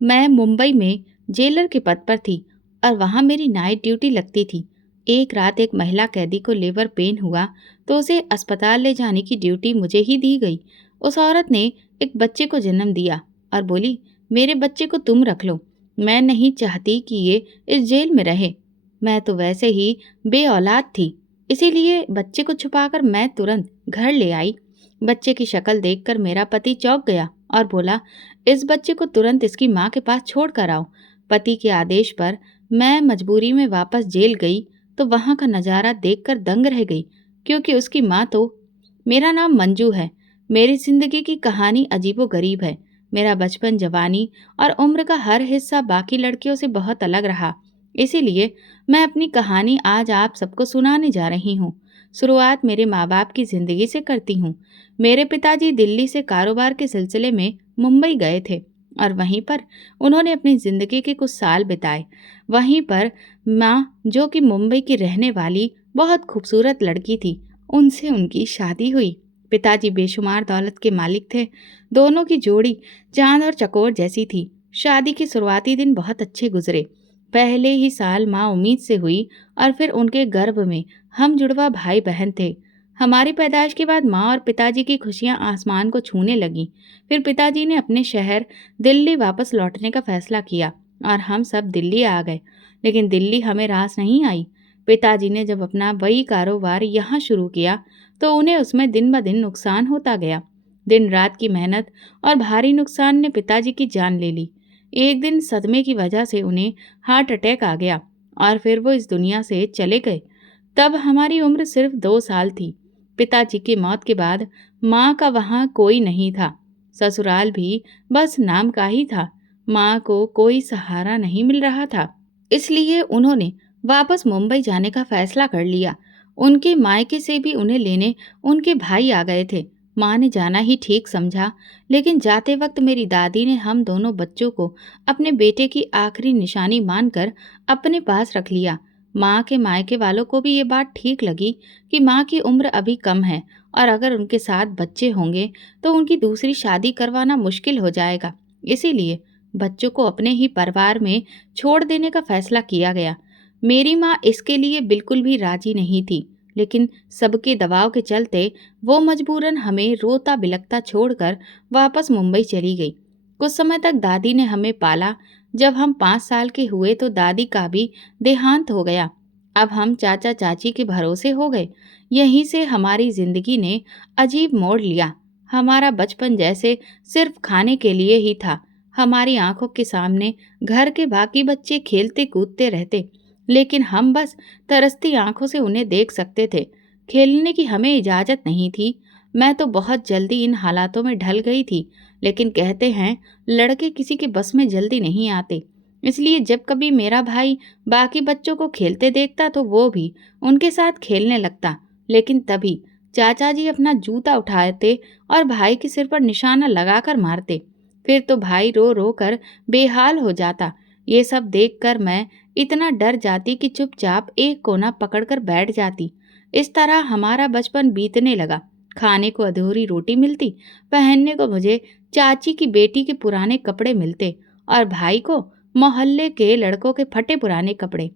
मैं मुंबई में जेलर के पद पर थी और वहाँ मेरी नाइट ड्यूटी लगती थी। एक रात एक महिला कैदी को लेबर पेन हुआ तो उसे अस्पताल ले जाने की ड्यूटी मुझे ही दी गई। उस औरत ने एक बच्चे को जन्म दिया और बोली, मेरे बच्चे को तुम रख लो, मैं नहीं चाहती कि ये इस जेल में रहे। मैं तो वैसे ही बे औलाद थी, इसीलिए बच्चे को छुपाकर मैं तुरंत घर ले आई। बच्चे की शक्ल देखकर मेरा पति चौंक गया और बोला, इस बच्चे को तुरंत इसकी माँ के पास छोड़ कर आओ। पति के आदेश पर मैं मजबूरी में वापस जेल गई तो वहाँ का नज़ारा देखकर दंग रह गई, क्योंकि उसकी माँ तो मेरा नाम मंजू है। मेरी जिंदगी की कहानी अजीबो गरीब है। मेरा बचपन, जवानी और उम्र का हर हिस्सा बाकी लड़कियों से बहुत अलग रहा। इसीलिए मैं अपनी कहानी आज आप सबको सुनाने जा रही हूँ। शुरुआत मेरे माँ बाप की जिंदगी से करती हूँ। मेरे पिताजी दिल्ली से कारोबार के सिलसिले में मुंबई गए थे और वहीं पर उन्होंने अपनी ज़िंदगी के कुछ साल बिताए। वहीं पर माँ, जो कि मुंबई की रहने वाली बहुत खूबसूरत लड़की थी, उनसे उनकी शादी हुई। पिताजी बेशुमार दौलत के मालिक थे। दोनों की जोड़ी चांद और चकोर जैसी थी। शादी के शुरुआती दिन बहुत अच्छे गुजरे। पहले ही साल माँ उम्मीद से हुई और फिर उनके गर्भ में हम जुड़वा भाई बहन थे। हमारी पैदाइश के बाद माँ और पिताजी की खुशियाँ आसमान को छूने लगीं। फिर पिताजी ने अपने शहर दिल्ली वापस लौटने का फैसला किया और हम सब दिल्ली आ गए। लेकिन दिल्ली हमें रास नहीं आई। पिताजी ने जब अपना वही कारोबार यहाँ शुरू किया तो उन्हें उसमें दिन ब दिन नुकसान होता गया। दिन रात की मेहनत और भारी नुकसान ने पिताजी की जान ले ली। एक दिन सदमे की वजह से उन्हें हार्ट अटैक आ गया और फिर वो इस दुनिया से चले गए। तब हमारी उम्र सिर्फ 2 साल थी। पिताजी की मौत के बाद माँ का वहाँ कोई नहीं था। ससुराल भी बस नाम का ही था। माँ को कोई सहारा नहीं मिल रहा था, इसलिए उन्होंने वापस मुंबई जाने का फैसला कर लिया। उनके मायके से भी उन्हें लेने उनके भाई आ गए थे। माँ ने जाना ही ठीक समझा, लेकिन जाते वक्त मेरी दादी ने हम दोनों बच्चों को अपने बेटे की आखिरी निशानी मानकर अपने पास रख लिया। माँ के मायके वालों को भी ये बात ठीक लगी कि माँ की उम्र अभी कम है और अगर उनके साथ बच्चे होंगे तो उनकी दूसरी शादी करवाना मुश्किल हो जाएगा। इसीलिए बच्चों को अपने ही परिवार में छोड़ देने का फैसला किया गया। मेरी माँ इसके लिए बिल्कुल भी राजी नहीं थी, लेकिन सबके दबाव के चलते वो मजबूरन हमें रोता बिलखता छोड़कर वापस मुंबई चली गई। कुछ समय तक दादी ने हमें पाला। जब हम 5 साल के हुए तो दादी का भी देहांत हो गया। अब हम चाचा चाची के भरोसे हो गए। यहीं से हमारी जिंदगी ने अजीब मोड़ लिया। हमारा बचपन जैसे सिर्फ खाने के लिए ही था। हमारी आंखों के सामने घर के बाकी बच्चे खेलते कूदते रहते, लेकिन हम बस तरसती आंखों से उन्हें देख सकते थे। खेलने की हमें इजाज़त नहीं थी। मैं तो बहुत जल्दी इन हालातों में ढल गई थी, लेकिन कहते हैं लड़के किसी के बस में जल्दी नहीं आते। इसलिए जब कभी मेरा भाई बाकी बच्चों को खेलते देखता तो वो भी उनके साथ खेलने लगता। लेकिन तभी चाचा जी अपना जूता उठाते और भाई के सिर पर निशाना लगाकर मारते। फिर तो भाई रो रो कर बेहाल हो जाता। ये सब देखकर मैं इतना डर जाती कि चुपचाप एक कोना पकड़कर बैठ जाती। इस तरह हमारा बचपन बीतने लगा। खाने को अधूरी रोटी मिलती, पहनने को मुझे चाची की बेटी के पुराने कपड़े मिलते और भाई को मोहल्ले के लड़कों के फटे पुराने कपड़े।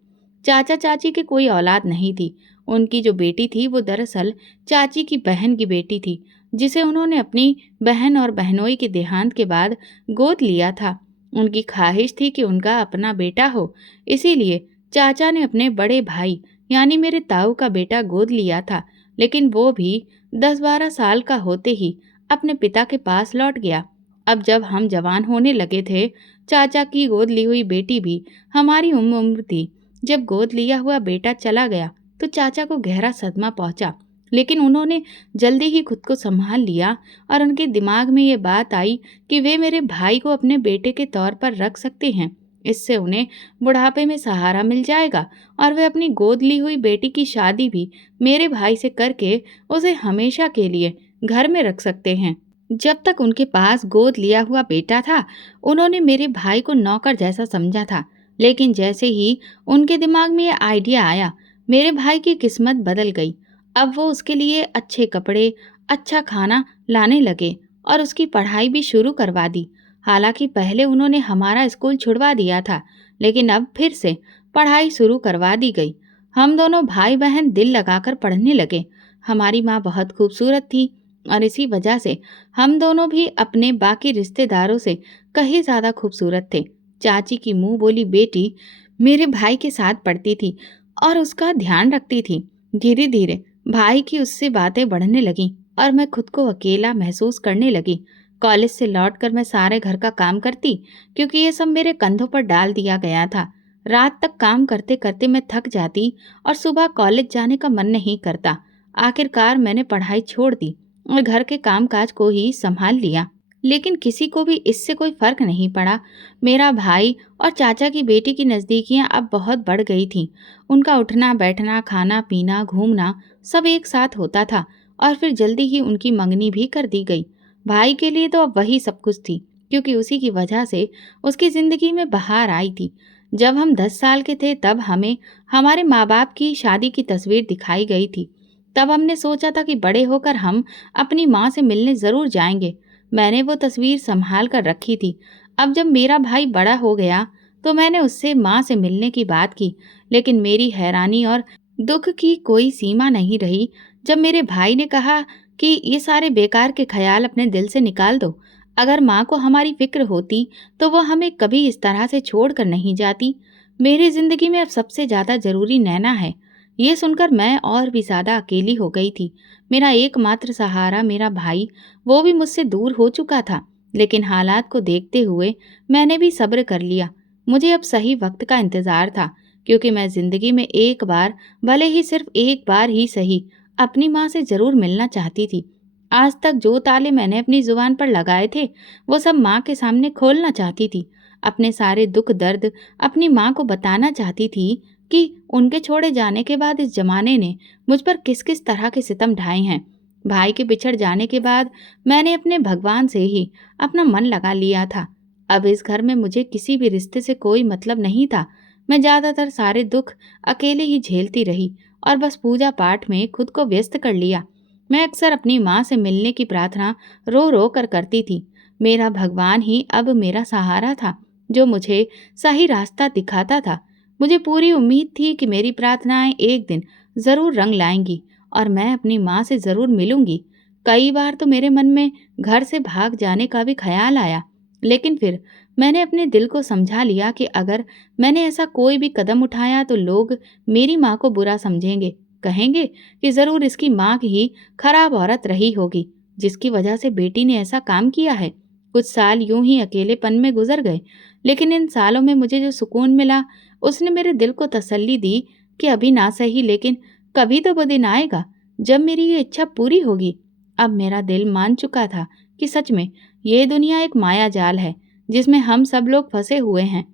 चाचा चाची के कोई औलाद नहीं थी। उनकी जो बेटी थी वो दरअसल चाची की बहन की बेटी थी, जिसे उन्होंने अपनी बहन और बहनोई के देहांत के बाद गोद लिया था। उनकी ख्वाहिश थी कि उनका अपना बेटा हो, इसीलिए चाचा ने अपने बड़े भाई यानी मेरे ताऊ का बेटा गोद लिया था। लेकिन वो भी 10-12 साल का होते ही अपने पिता के पास लौट गया। अब जब हम जवान होने लगे थे, चाचा की गोद ली हुई बेटी भी हमारी उम्र थी। जब गोद लिया हुआ बेटा चला गया तो चाचा को गहरा सदमा पहुंचा, लेकिन उन्होंने जल्दी ही खुद को संभाल लिया और उनके दिमाग में ये बात आई कि वे मेरे भाई को अपने बेटे के तौर पर रख सकते हैं। इससे उन्हें बुढ़ापे में सहारा मिल जाएगा और वे अपनी गोद ली हुई बेटी की शादी भी मेरे भाई से करके उसे हमेशा के लिए घर में रख सकते हैं। जब तक उनके पास गोद लिया हुआ बेटा था, उन्होंने मेरे भाई को नौकर जैसा समझा था। लेकिन जैसे ही उनके दिमाग में ये आइडिया आया, मेरे भाई की किस्मत बदल गई। अब वो उसके लिए अच्छे कपड़े, अच्छा खाना लाने लगे और उसकी पढ़ाई भी शुरू करवा दी। हालांकि पहले उन्होंने हमारा स्कूल छुड़वा दिया था, लेकिन अब फिर से पढ़ाई शुरू करवा दी गई। हम दोनों भाई बहन दिल लगाकर पढ़ने लगे। हमारी माँ बहुत खूबसूरत थी और इसी वजह से हम दोनों भी अपने बाकी रिश्तेदारों से कहीं ज्यादा खूबसूरत थे। चाची की मुंह बोली बेटी मेरे भाई के साथ पढ़ती थी और उसका ध्यान रखती थी। धीरे धीरे भाई की उससे बातें बढ़ने लगीं और मैं खुद को अकेला महसूस करने लगी। कॉलेज से लौटकर मैं सारे घर का काम करती, क्योंकि ये सब मेरे कंधों पर डाल दिया गया था। रात तक काम करते करते मैं थक जाती और सुबह कॉलेज जाने का मन नहीं करता। आखिरकार मैंने पढ़ाई छोड़ दी और घर के कामकाज को ही संभाल लिया। लेकिन किसी को भी इससे कोई फर्क नहीं पड़ा। मेरा भाई और चाचा की बेटी की नज़दीकियां अब बहुत बढ़ गई थीं। उनका उठना बैठना, खाना पीना, घूमना सब एक साथ होता था और फिर जल्दी ही उनकी मंगनी भी कर दी गई। भाई के लिए तो अब वही सब कुछ थी, क्योंकि उसी की वजह से उसकी ज़िंदगी में बहार आई थी। जब हम 10 साल के थे तब हमें हमारे माँ बाप की शादी की तस्वीर दिखाई गई थी। तब हमने सोचा था कि बड़े होकर हम अपनी माँ से मिलने ज़रूर जाएंगे। मैंने वो तस्वीर संभाल कर रखी थी। अब जब मेरा भाई बड़ा हो गया तो मैंने उससे माँ से मिलने की बात की, लेकिन मेरी हैरानी और दुख की कोई सीमा नहीं रही जब मेरे भाई ने कहा कि ये सारे बेकार के ख्याल अपने दिल से निकाल दो। अगर माँ को हमारी फिक्र होती तो वो हमें कभी इस तरह से छोड़ कर नहीं जाती। मेरी जिंदगी में अब सबसे ज्यादा जरूरी नैना है। ये सुनकर मैं और भी ज्यादा अकेली हो गई थी। मेरा एकमात्र सहारा मेरा भाई, वो भी मुझसे दूर हो चुका था। लेकिन हालात को देखते हुए मैंने भी सब्र कर लिया। मुझे अब सही वक्त का इंतजार था, क्योंकि मैं जिंदगी में एक बार, भले ही सिर्फ एक बार ही सही, अपनी माँ से जरूर मिलना चाहती थी। आज तक जो ताले मैंने अपनी जुबान पर लगाए थे वो सब माँ के सामने खोलना चाहती थी। अपने सारे दुख दर्द अपनी माँ को बताना चाहती थी कि उनके छोड़े जाने के बाद इस जमाने ने मुझ पर किस किस तरह के सितम ढाए हैं। भाई के बिछड़ जाने के बाद मैंने अपने भगवान से ही अपना मन लगा लिया था। अब इस घर में मुझे किसी भी रिश्ते से कोई मतलब नहीं था। मैं ज्यादातर सारे दुख अकेले ही झेलती रही और बस पूजा पाठ में खुद को व्यस्त कर लिया। मैं अक्सर अपनी माँ से मिलने की प्रार्थना रो रो कर करती थी। मेरा भगवान ही अब मेरा सहारा था, जो मुझे सही रास्ता दिखाता था। मुझे पूरी उम्मीद थी कि मेरी प्रार्थनाएं एक दिन जरूर रंग लाएंगी और मैं अपनी माँ से जरूर मिलूंगी। कई बार तो मेरे मन में घर से भाग जाने का भी ख्याल आया, लेकिन फिर मैंने अपने दिल को समझा लिया कि अगर मैंने ऐसा कोई भी कदम उठाया तो लोग मेरी माँ को बुरा समझेंगे, कहेंगे कि जरूर इसकी माँ ही खराब औरत रही होगी जिसकी वजह से बेटी ने ऐसा काम किया है। कुछ साल यूं ही अकेलेपन में गुजर गए, लेकिन इन सालों में मुझे जो सुकून मिला उसने मेरे दिल को तसल्ली दी कि अभी ना सही, लेकिन कभी तो वो दिन आएगा जब मेरी ये इच्छा पूरी होगी। अब मेरा दिल मान चुका था कि सच में ये दुनिया एक माया जाल है जिसमें हम सब लोग फंसे हुए हैं।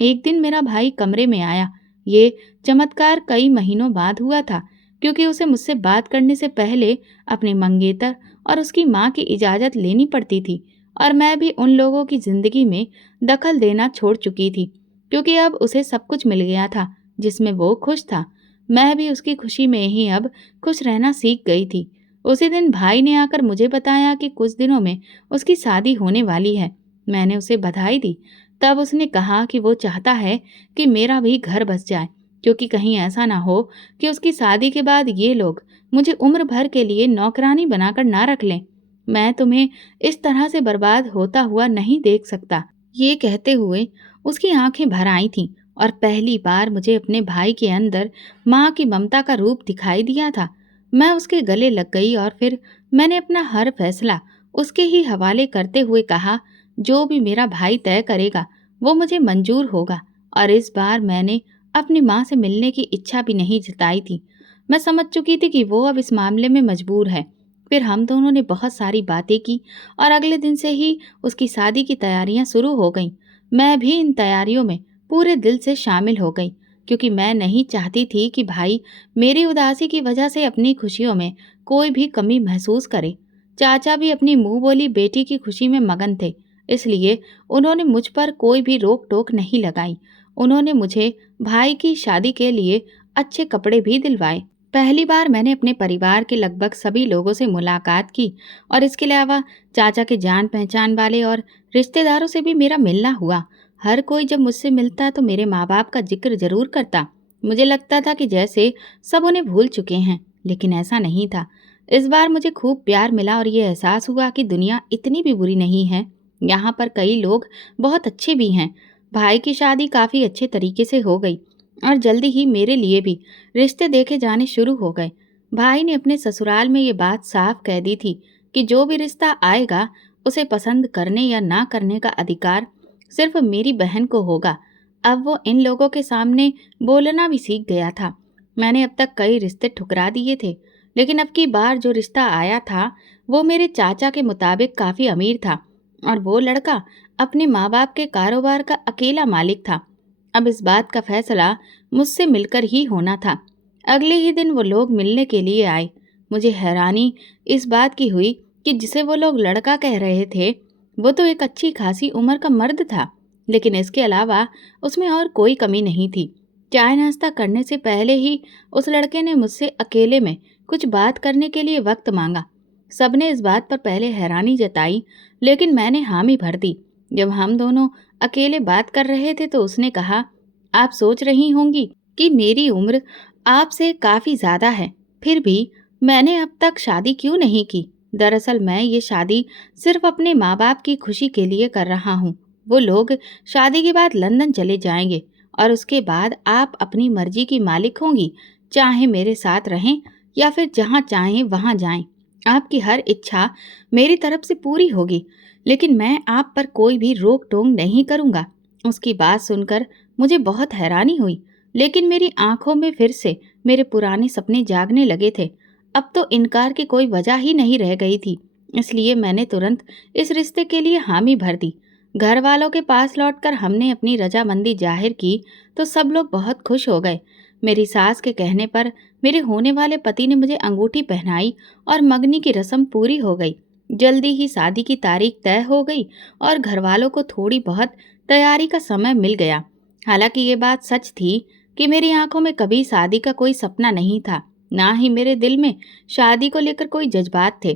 एक दिन मेरा भाई कमरे में आया। ये चमत्कार कई महीनों बाद हुआ था, क्योंकि उसे मुझसे बात करने से पहले अपने मंगेतर और उसकी माँ की इजाज़त लेनी पड़ती थी, और मैं भी उन लोगों की जिंदगी में दखल देना छोड़ चुकी थी, क्योंकि अब उसे सब कुछ मिल गया था जिसमें वो खुश था। मैं भी उसकी खुशी में ही अब खुश रहना सीख गई थी। उसी दिन भाई ने आकर मुझे बताया कि कुछ दिनों में उसकी शादी होने वाली है। मैंने उसे बधाई दी। तब उसने कहा कि वो चाहता है कि मेरा भी घर बस जाए, क्योंकि कहीं ऐसा ना हो कि उसकी शादी के बाद ये लोग मुझे उम्र भर के लिए नौकरानी बनाकर ना रख लें। मैं तुम्हें इस तरह से बर्बाद होता हुआ नहीं देख सकता। ये कहते हुए उसकी आंखें भर आई थीं और पहली बार मुझे अपने भाई के अंदर माँ की ममता का रूप दिखाई दिया था। मैं उसके गले लग गई और फिर मैंने अपना हर फैसला उसके ही हवाले करते हुए कहा, जो भी मेरा भाई तय करेगा वो मुझे मंजूर होगा। और इस बार मैंने अपनी माँ से मिलने की इच्छा भी नहीं जताई थी। मैं समझ चुकी थी कि वो अब इस मामले में मजबूर है। फिर हम दोनों ने बहुत सारी बातें की और अगले दिन से ही उसकी शादी की तैयारियां शुरू हो गईं। मैं भी इन तैयारियों में पूरे दिल से शामिल हो गई, क्योंकि मैं नहीं चाहती थी कि भाई मेरी उदासी की वजह से अपनी खुशियों में कोई भी कमी महसूस करे। चाचा भी अपनी मुंह बोली बेटी की खुशी में मगन थे, इसलिए उन्होंने मुझ पर कोई भी रोक टोक नहीं लगाई। उन्होंने मुझे भाई की शादी के लिए अच्छे कपड़े भी दिलवाए। पहली बार मैंने अपने परिवार के लगभग सभी लोगों से मुलाकात की और इसके अलावा चाचा के जान पहचान वाले और रिश्तेदारों से भी मेरा मिलना हुआ। हर कोई जब मुझसे मिलता तो मेरे माँ बाप का जिक्र जरूर करता। मुझे लगता था कि जैसे सब उन्हें भूल चुके हैं, लेकिन ऐसा नहीं था। इस बार मुझे खूब प्यार मिला और ये एहसास हुआ कि दुनिया इतनी भी बुरी नहीं है। यहाँ पर कई लोग बहुत अच्छे भी हैं। भाई की शादी काफ़ी अच्छे तरीके से हो गई और जल्दी ही मेरे लिए भी रिश्ते देखे जाने शुरू हो गए। भाई ने अपने ससुराल में ये बात साफ कह दी थी कि जो भी रिश्ता आएगा उसे पसंद करने या ना करने का अधिकार सिर्फ मेरी बहन को होगा। अब वो इन लोगों के सामने बोलना भी सीख गया था। मैंने अब तक कई रिश्ते ठुकरा दिए थे, लेकिन अब की बार जो रिश्ता आया था वो मेरे चाचा के मुताबिक काफ़ी अमीर था और वो लड़का अपने माँ बाप के कारोबार का अकेला मालिक था। अब इस बात का फैसला मुझसे मिलकर ही होना था। अगले ही दिन वो लोग मिलने के लिए आए। मुझे हैरानी इस बात की हुई कि जिसे वो लोग लड़का कह रहे थे वो तो एक अच्छी खासी उम्र का मर्द था, लेकिन इसके अलावा उसमें और कोई कमी नहीं थी। चाय नाश्ता करने से पहले ही उस लड़के ने मुझसे अकेले में कुछ बात करने के लिए वक्त मांगा। सबने इस बात पर पहले हैरानी जताई, लेकिन मैंने हामी भर दी। जब हम दोनों अकेले बात कर रहे थे तो उसने कहा, आप सोच रही होंगी कि मेरी उम्र आपसे काफ़ी ज़्यादा है, फिर भी मैंने अब तक शादी क्यों नहीं की। दरअसल मैं ये शादी सिर्फ अपने माँ बाप की खुशी के लिए कर रहा हूँ। वो लोग शादी के बाद लंदन चले जाएंगे और उसके बाद आप अपनी मर्जी की मालिक होंगी, चाहे मेरे साथ रहें या फिर जहाँ चाहें वहाँ जाएं। आपकी हर इच्छा मेरी तरफ से पूरी होगी, लेकिन मैं आप पर कोई भी रोक टोक नहीं करूँगा। उसकी बात सुनकर मुझे बहुत हैरानी हुई, लेकिन मेरी आंखों में फिर से मेरे पुराने सपने जागने लगे थे। अब तो इनकार की कोई वजह ही नहीं रह गई थी, इसलिए मैंने तुरंत इस रिश्ते के लिए हामी भर दी। घर वालों के पास लौटकर हमने अपनी रजामंदी जाहिर की तो सब लोग बहुत खुश हो गए। मेरी सास के कहने पर मेरे होने वाले पति ने मुझे अंगूठी पहनाई और मंगनी की रस्म पूरी हो गई। जल्दी ही शादी की तारीख तय हो गई और घर वालों को थोड़ी बहुत तैयारी का समय मिल गया। हालांकि ये बात सच थी कि मेरी आंखों में कभी शादी का कोई सपना नहीं था, ना ही मेरे दिल में शादी को लेकर कोई जज्बात थे।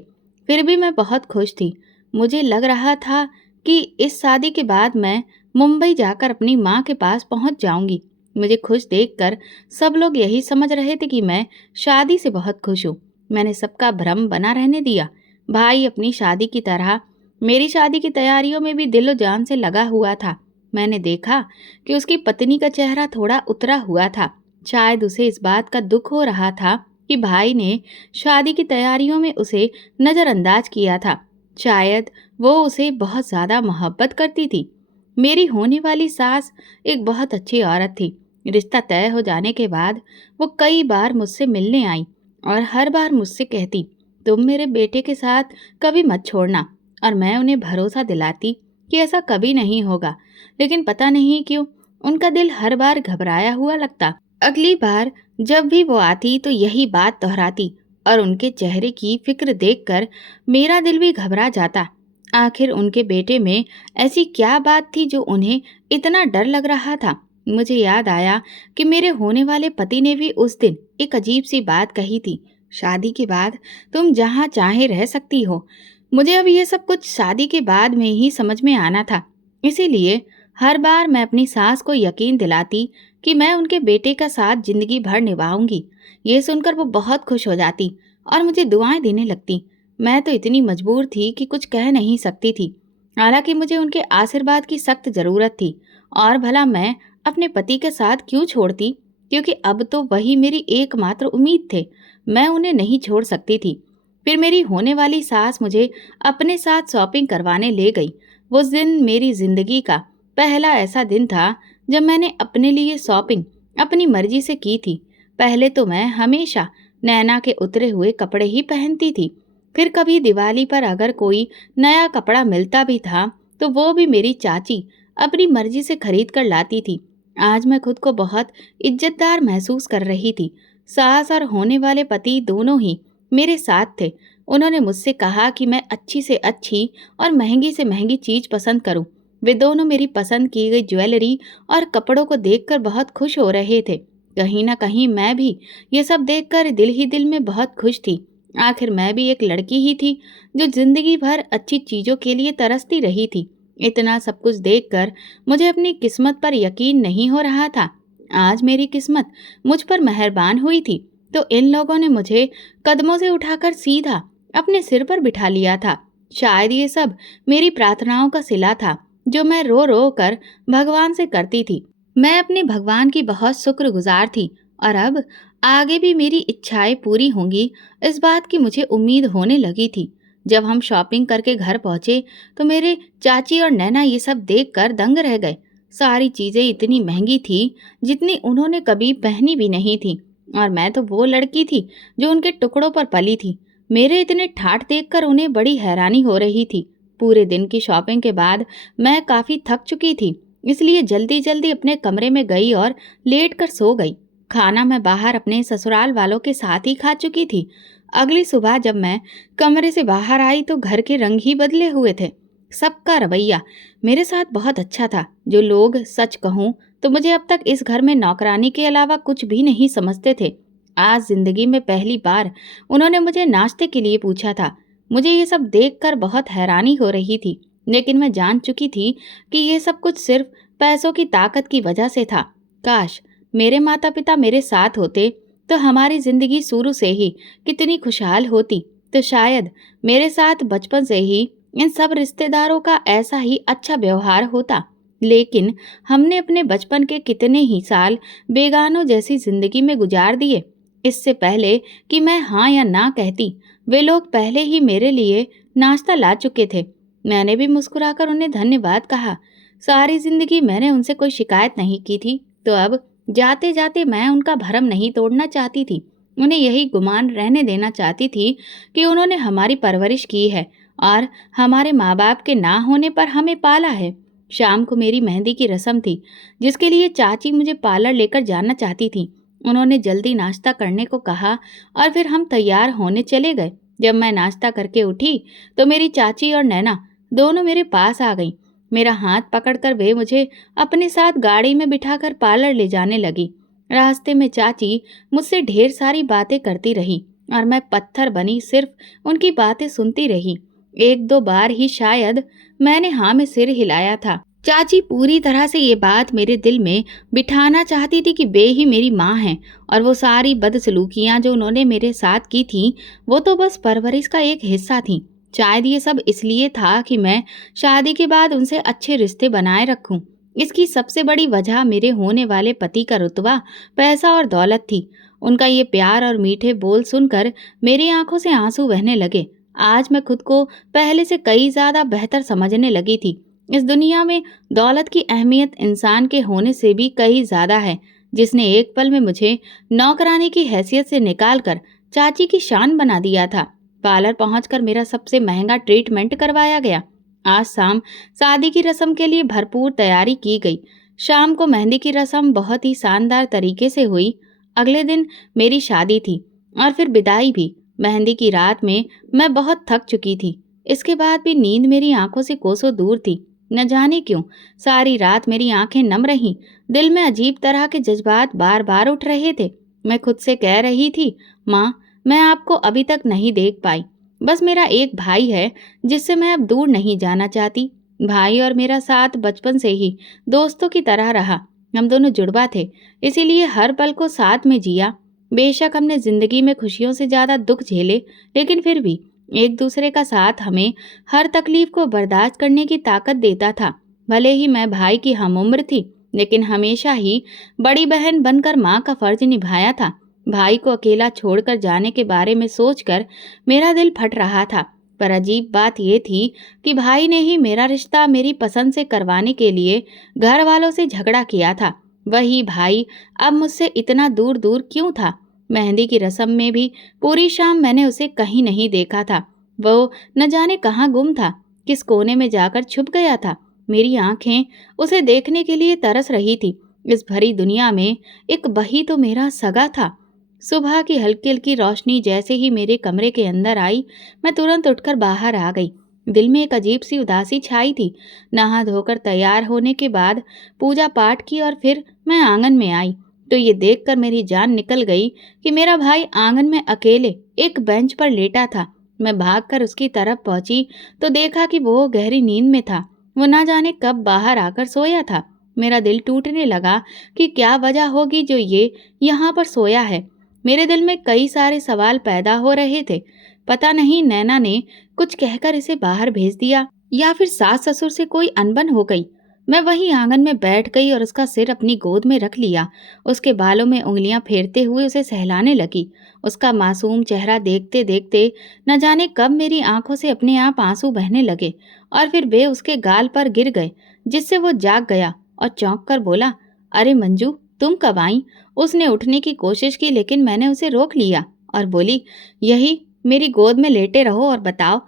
फिर भी मैं बहुत खुश थी। मुझे लग रहा था कि इस शादी के बाद मैं मुंबई जाकर अपनी माँ के पास पहुँच जाऊंगी। मुझे खुश देखकर सब लोग यही समझ रहे थे कि मैं शादी से बहुत खुश हूँ। मैंने सबका भ्रम बना रहने दिया। भाई अपनी शादी की तरह मेरी शादी की तैयारियों में भी दिलो जान से लगा हुआ था। मैंने देखा कि उसकी पत्नी का चेहरा थोड़ा उतरा हुआ था। शायद उसे इस बात का दुख हो रहा था कि भाई ने शादी की तैयारियों में उसे नज़रअंदाज किया था। शायद वो उसे बहुत ज़्यादा मोहब्बत करती थी। मेरी होने वाली सास एक बहुत अच्छी औरत थी। रिश्ता तय हो जाने के बाद वो कई बार मुझसे मिलने आई और हर बार मुझसे कहती, तुम मेरे बेटे के साथ कभी मत छोड़ना। और मैं उन्हें भरोसा दिलाती कि ऐसा कभी नहीं होगा, लेकिन पता नहीं क्यों उनका दिल हर बार घबराया हुआ लगता। अगली बार जब भी वो आती तो यही बात दोहराती और उनके चेहरे की फिक्र देखकर मेरा दिल भी घबरा जाता। आखिर उनके बेटे में ऐसी क्या बात थी जो उन्हें इतना डर लग रहा था। मुझे याद आया कि मेरे होने वाले पति ने भी उस दिन एक अजीब सी बात कही थी, शादी के बाद तुम जहाँ चाहे रह सकती हो। मुझे अब ये सब कुछ शादी के बाद में ही समझ में आना था। इसीलिए हर बार मैं अपनी सास को यकीन दिलाती कि मैं उनके बेटे का साथ जिंदगी भर निभाऊंगी। ये सुनकर वो बहुत खुश हो जाती और मुझे दुआएं देने लगती। मैं तो इतनी मजबूर थी कि कुछ कह नहीं सकती थी। हालांकि मुझे उनके आशीर्वाद की सख्त ज़रूरत थी, और भला मैं अपने पति के साथ क्यों छोड़ती, क्योंकि अब तो वही मेरी एकमात्र उम्मीद थे। मैं उन्हें नहीं छोड़ सकती थी। फिर मेरी होने वाली सास मुझे अपने साथ शॉपिंग करवाने ले गई। उस दिन मेरी ज़िंदगी का पहला ऐसा दिन था जब मैंने अपने लिए शॉपिंग अपनी मर्जी से की थी। पहले तो मैं हमेशा नैना के उतरे हुए कपड़े ही पहनती थी। फिर कभी दिवाली पर अगर कोई नया कपड़ा मिलता भी था तो वो भी मेरी चाची अपनी मर्जी से खरीद कर लाती थी। आज मैं खुद को बहुत इज्जतदार महसूस कर रही थी। सास और होने वाले पति दोनों ही मेरे साथ थे। उन्होंने मुझसे कहा कि मैं अच्छी से अच्छी और महंगी से महंगी चीज़ पसंद करूं। वे दोनों मेरी पसंद की गई ज्वेलरी और कपड़ों को देखकर बहुत खुश हो रहे थे। कहीं न कहीं मैं भी ये सब देखकर दिल ही दिल में बहुत खुश थी। आखिर मैं भी एक लड़की ही थी जो ज़िंदगी भर अच्छी चीज़ों के लिए तरसती रही थी। इतना सब कुछ देखकर मुझे अपनी किस्मत पर यकीन नहीं हो रहा था। आज मेरी किस्मत मुझ पर मेहरबान हुई थी, तो इन लोगों ने मुझे कदमों से उठाकर सीधा अपने सिर पर बिठा लिया था। शायद ये सब मेरी प्रार्थनाओं का सिला था, जो मैं रो रो कर भगवान से करती थी। मैं अपने भगवान की बहुत शुक्रगुजार थी और अब आगे भी मेरी इच्छाएं पूरी होंगी, इस बात की मुझे उम्मीद होने लगी थी। जब हम शॉपिंग करके घर पहुंचे तो मेरे चाची और नैना ये सब देखकर दंग रह गए। सारी चीजें इतनी महंगी थी जितनी उन्होंने कभी पहनी भी नहीं थी, और मैं तो वो लड़की थी जो उनके टुकड़ों पर पली थी। मेरे इतने ठाठ देखकर उन्हें बड़ी हैरानी हो रही थी। पूरे दिन की शॉपिंग के बाद मैं काफी थक चुकी थी, इसलिए जल्दी जल्दी अपने कमरे में गई और लेट कर सो गई। खाना मैं बाहर अपने ससुराल वालों के साथ ही खा चुकी थी। अगली सुबह जब मैं कमरे से बाहर आई तो घर के रंग ही बदले हुए थे। सबका रवैया मेरे साथ बहुत अच्छा था। जो लोग, सच कहूँ तो मुझे अब तक इस घर में नौकरानी के अलावा कुछ भी नहीं समझते थे, आज जिंदगी में पहली बार उन्होंने मुझे नाश्ते के लिए पूछा था। मुझे ये सब देखकर बहुत हैरानी हो रही थी, लेकिन मैं जान चुकी थी कि ये सब कुछ सिर्फ पैसों की ताकत की वजह से था। काश मेरे माता पिता मेरे साथ होते तो हमारी जिंदगी शुरू से ही कितनी खुशहाल होती। तो शायद मेरे साथ बचपन से ही इन सब रिश्तेदारों का ऐसा ही अच्छा व्यवहार होता। लेकिन हमने अपने बचपन के कितने ही साल बेगानों जैसी जिंदगी में गुजार दिए। इससे पहले कि मैं हाँ या ना कहती, वे लोग पहले ही मेरे लिए नाश्ता ला चुके थे। मैंने भी मुस्कुराकर उन्हें धन्यवाद कहा। सारी जिंदगी मैंने उनसे कोई शिकायत नहीं की थी, तो अब जाते जाते मैं उनका भरम नहीं तोड़ना चाहती थी। उन्हें यही गुमान रहने देना चाहती थी कि उन्होंने हमारी परवरिश की है और हमारे माँ बाप के ना होने पर हमें पाला है। शाम को मेरी मेहंदी की रस्म थी, जिसके लिए चाची मुझे पार्लर लेकर जाना चाहती थी। उन्होंने जल्दी नाश्ता करने को कहा और फिर हम तैयार होने चले गए। जब मैं नाश्ता करके उठी तो मेरी चाची और नैना दोनों मेरे पास आ गईं। मेरा हाथ पकड़कर वे मुझे अपने साथ गाड़ी में बिठाकर पार्लर ले जाने लगी। रास्ते में चाची मुझसे ढेर सारी बातें करती रही और मैं पत्थर बनी सिर्फ उनकी बातें सुनती रही। एक दो बार ही शायद मैंने हाँ में सिर हिलाया था। चाची पूरी तरह से ये बात मेरे दिल में बिठाना चाहती थी कि वे ही मेरी माँ हैं, और वो सारी बदसलूकियाँ जो उन्होंने मेरे साथ की थी वो तो बस परवरिश का एक हिस्सा थी। शायद ये सब इसलिए था कि मैं शादी के बाद उनसे अच्छे रिश्ते बनाए रखूं। इसकी सबसे बड़ी वजह मेरे होने वाले पति का रुतबा, पैसा और दौलत थी। उनका ये प्यार और मीठे बोल सुनकर मेरी आंखों से आंसू बहने लगे। आज मैं खुद को पहले से कई ज्यादा बेहतर समझने लगी थी। इस दुनिया में दौलत की अहमियत इंसान के होने से भी कई ज्यादा है, जिसने एक पल में मुझे नौकरानी की हैसियत से निकालकर चाची की शान बना दिया था। पार्लर पहुंचकर मेरा सबसे महंगा ट्रीटमेंट करवाया गया। आज शाम शादी की रस्म के लिए भरपूर तैयारी की गई। शाम को मेहंदी की रस्म बहुत ही शानदार तरीके से हुई। अगले दिन मेरी शादी थी और फिर विदाई भी। मेहंदी की रात में मैं बहुत थक चुकी थी। इसके बाद भी नींद मेरी आंखों से कोसों दूर थी। न जाने क्यों सारी रात मेरी आंखें नम रहीं। दिल में अजीब तरह के जज्बात बार बार उठ रहे थे। मैं खुद से कह रही थी, माँ, मैं आपको अभी तक नहीं देख पाई। बस मेरा एक भाई है जिससे मैं अब दूर नहीं जाना चाहती। भाई और मेरा साथ बचपन से ही दोस्तों की तरह रहा। हम दोनों जुड़वा थे, इसीलिए हर पल को साथ में जिया। बेशक हमने जिंदगी में खुशियों से ज्यादा दुख झेले, लेकिन फिर भी एक दूसरे का साथ हमें हर तकलीफ को बर्दाश्त करने की ताकत देता था। भले ही मैं भाई की हमउम्र थी, लेकिन हमेशा ही बड़ी बहन बनकर माँ का फर्ज निभाया था। भाई को अकेला छोड़कर जाने के बारे में सोचकर मेरा दिल फट रहा था। पर अजीब बात यह थी कि भाई ने ही मेरा रिश्ता मेरी पसंद से करवाने के लिए घर वालों से झगड़ा किया था। वही भाई अब मुझसे इतना दूर दूर क्यों था? मेहंदी की रस्म में भी पूरी शाम मैंने उसे कहीं नहीं देखा था। वो न जाने कहाँ गुम था, किस कोने में जाकर छुप गया था। मेरी आंखें उसे देखने के लिए तरस रही थी। इस भरी दुनिया में एक वही तो मेरा सगा था। सुबह की हल्की हल्की रोशनी जैसे ही मेरे कमरे के अंदर आई, मैं तुरंत उठकर बाहर आ गई। दिल में एक अजीब सी उदासी छाई थी। नहा धोकर तैयार होने के बाद पूजा पाठ की और फिर मैं आंगन में आई। तो ये देखकर मेरी जान निकल गई कि मेरा भाई आंगन में अकेले एक बेंच पर लेटा था। मैं भागकर उसकी तरफ पहुंची तो देखा कि वो गहरी नींद में था। वो ना जाने कब बाहर आकर सोया था। मेरा दिल टूटने लगा कि क्या वजह होगी जो ये यहाँ पर सोया है। मेरे दिल में कई सारे सवाल पैदा हो रहे थे। पता नहीं नैना ने कुछ कहकर इसे बाहर भेज दिया या फिर सास ससुर से कोई अनबन हो गई। मैं वहीं आंगन में बैठ गई और उसका सिर अपनी गोद में रख लिया। उसके बालों में उंगलियां फेरते हुए उसे सहलाने लगी। उसका मासूम चेहरा देखते देखते न जाने कब मेरी आंखों से अपने आप आंसू बहने लगे और फिर वे उसके गाल पर गिर गए, जिससे वो जाग गया और चौंक कर बोला, अरे मंजू, तुम कब आई? उसने उठने की कोशिश की लेकिन मैंने उसे रोक लिया और बोली, यही मेरी गोद में लेटे रहो और बताओ,